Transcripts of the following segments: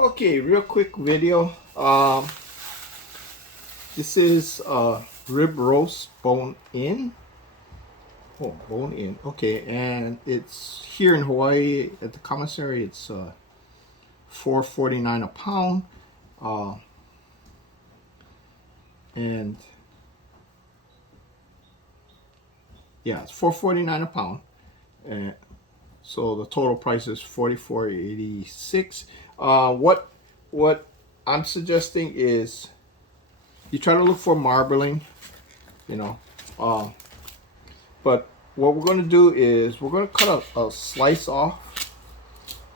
Okay, real quick video. This is rib roast bone in. Oh, bone in. Okay, and it's here in Hawaii at the commissary. It's $4.49 a pound. Uh, and yeah, it's $4.49 a pound. And so the total price is $44.86. What I'm suggesting is you try to look for marbling, you know. But what we're going to do is we're going to cut a slice off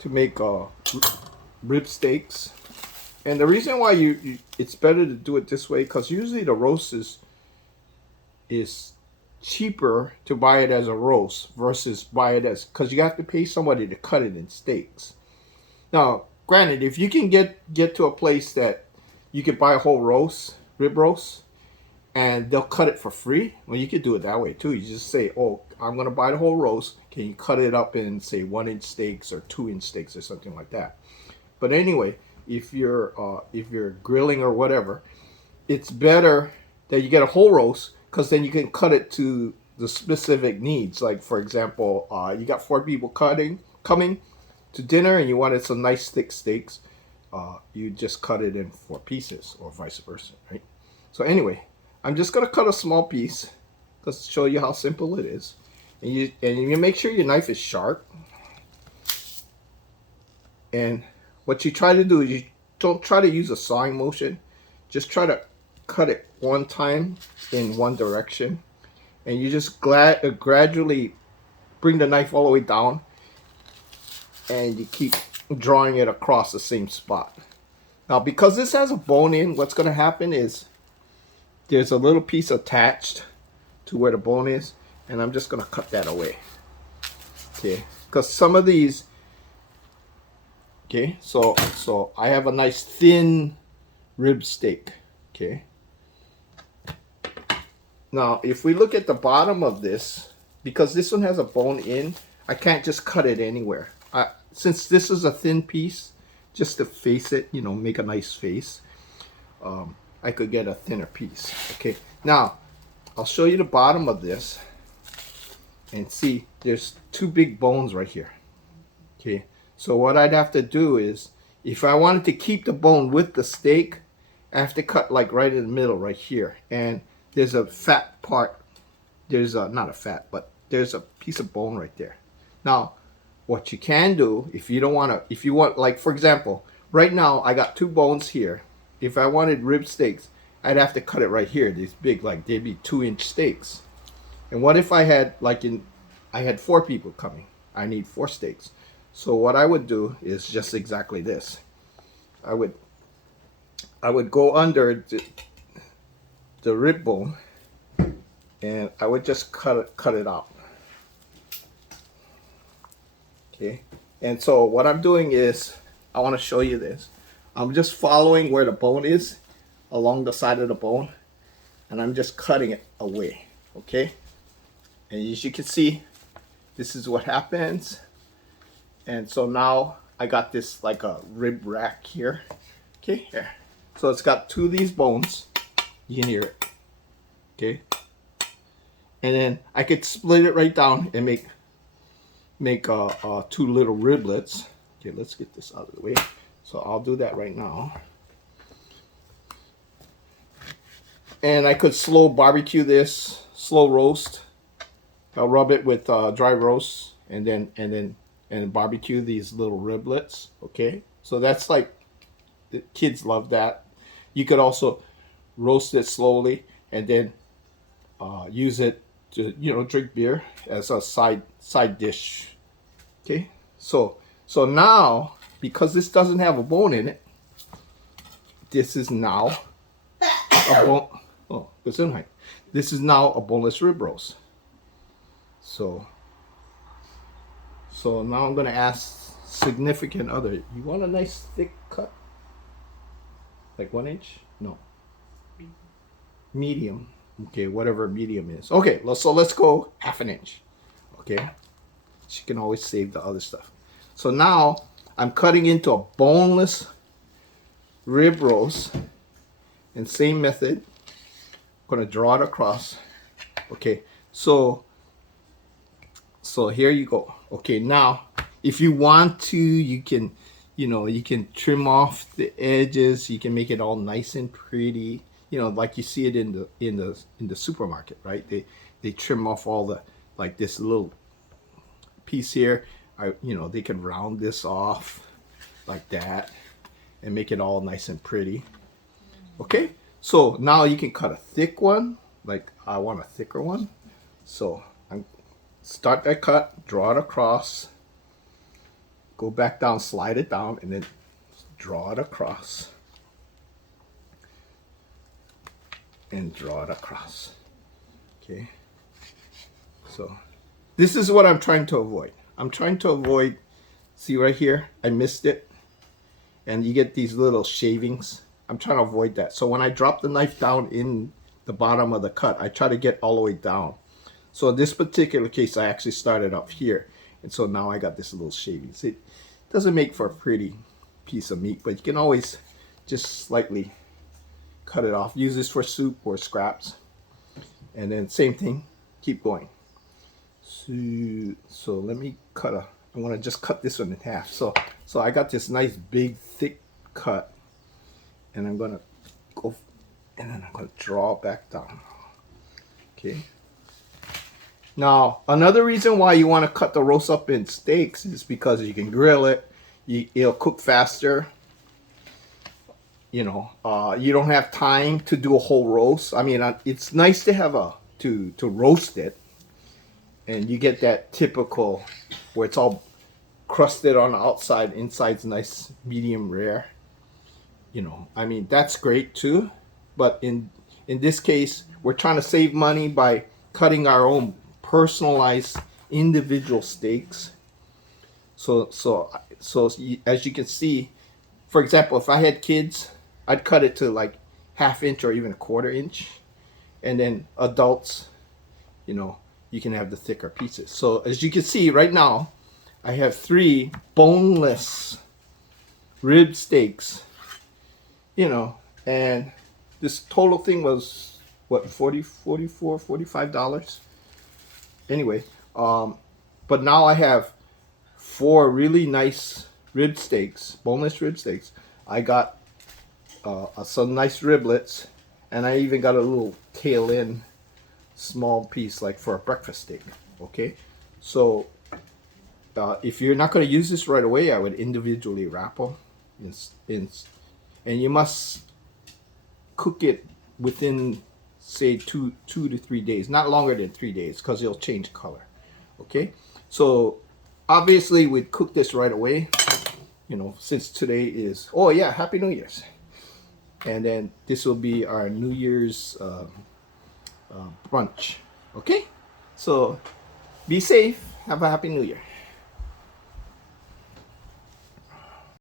to make rib steaks. And the reason why it's better to do it this way, because usually the roast is cheaper to buy it as a roast versus buy it as, because you have to pay somebody to cut it in steaks. Now, granted, if you can get to a place that you can buy a whole roast, rib roast, and they'll cut it for free, well, you could do it that way too. You just say, oh, I'm going to buy the whole roast. Can you cut it up in, say, 1-inch steaks or 2-inch steaks or something like that? But anyway, if you're grilling or whatever, it's better that you get a whole roast, because then you can cut it to the specific needs. Like, for example, you got 4 people coming to dinner and you wanted some nice thick steaks, you just cut it in 4 pieces or vice versa, right? So anyway, I'm just going to cut a small piece just to show you how simple it is. And you make sure your knife is sharp. And what you try to do is you don't try to use a sawing motion. Just try to cut it one time in one direction. And you just gradually bring the knife all the way down. And you keep drawing it across the same spot. Now, because this has a bone in, what's going to happen is there's a little piece attached to where the bone is, and I'm just going to cut that away. Okay, because some of these, okay, so I have a nice thin rib steak. Okay, now if we look at the bottom of this, because this one has a bone in, I can't just cut it anywhere. Since this is a thin piece, just to face it, you know, make a nice face, I could get a thinner piece. Okay, now I'll show you the bottom of this and see there's 2 big bones right here. Okay, so what I'd have to do is, if I wanted to keep the bone with the steak, I have to cut like right in the middle right here. And there's a fat part, there's not a fat, but there's a piece of bone right there. Now what you can do, if you don't want to, if you want, like for example, right now I got 2 bones here. If I wanted rib steaks, I'd have to cut it right here. These big, like they'd be 2-inch steaks. And what if I had, like I had 4 people coming. I need 4 steaks. So what I would do is just exactly this. I would go under the rib bone, and I would just cut it out. Okay. And so what I'm doing is, I want to show you this. I'm just following where the bone is, along the side of the bone, and I'm just cutting it away. Okay, and as you can see, this is what happens. And so now I got this like a rib rack here. Okay, here. So it's got 2 of these bones. You can hear it. Okay, and then I could split it right down and make 2 little riblets. Okay, let's get this out of the way. So I'll do that right now. And I could slow barbecue this, slow roast. I'll rub it with dry roast, and then barbecue these little riblets. Okay, so that's like, the kids love that. You could also roast it slowly and then use it to, you know, drink beer as a side dish. Okay, so now, because this doesn't have a bone in it, this is now a bone. Oh, this is now a boneless rib roast. So now I'm gonna ask significant other, you want a nice thick cut? Like 1 inch? No. Medium. Okay, whatever medium is. Okay, so let's go 1/2 inch. Okay, she can always save the other stuff. So now I'm cutting into a boneless rib roast, and same method. I'm gonna draw it across. Okay, so here you go. Okay, now if you want to, you can, you can trim off the edges. You can make it all nice and pretty. Like you see it in the supermarket, right? They trim off all the, like this little piece here. They can round this off like that and make it all nice and pretty. Okay, so now you can cut a thick one. Like I want a thicker one, so I'm start that cut, draw it across, go back down, slide it down, and then draw it across and draw it across. Okay, so this is what I'm trying to avoid. I'm trying to avoid, see right here, I missed it, and you get these little shavings. I'm trying to avoid that. So when I drop the knife down in the bottom of the cut, I try to get all the way down. So in this particular case, I actually started up here, and so now I got this little shavings. It doesn't make for a pretty piece of meat, but you can always just slightly cut it off. Use this for soup or scraps, and then same thing, keep going. So let me cut I want to just cut this one in half. So I got this nice big thick cut, and I'm gonna go, and then I'm gonna draw back down. Okay. Now another reason why you want to cut the roast up in steaks is because you can grill it. It'll cook faster. You don't have time to do a whole roast. I mean, it's nice to have to roast it, and you get that typical where it's all crusted on the outside, inside's nice medium rare. I mean, that's great too, but in this case, we're trying to save money by cutting our own personalized individual steaks. So as you can see, for example, if I had kids, I'd cut it to like 1/2 inch or even 1/4 inch, and then adults, you can have the thicker pieces. So as you can see right now, I have 3 boneless rib steaks, and this total thing was what, $45. Anyway, but now I have 4 really nice rib steaks, boneless rib steaks. I got some nice riblets, and I even got a little tail end small piece like for a breakfast steak. Okay, so if you're not going to use this right away, I would individually wrap them and you must cook it within, say, two to 3 days, not longer than 3 days, because it'll change color. Okay, so obviously we'd cook this right away, since today is, oh yeah, Happy New Year's. And then this will be our New Year's brunch. Okay, so be safe, have a Happy New Year.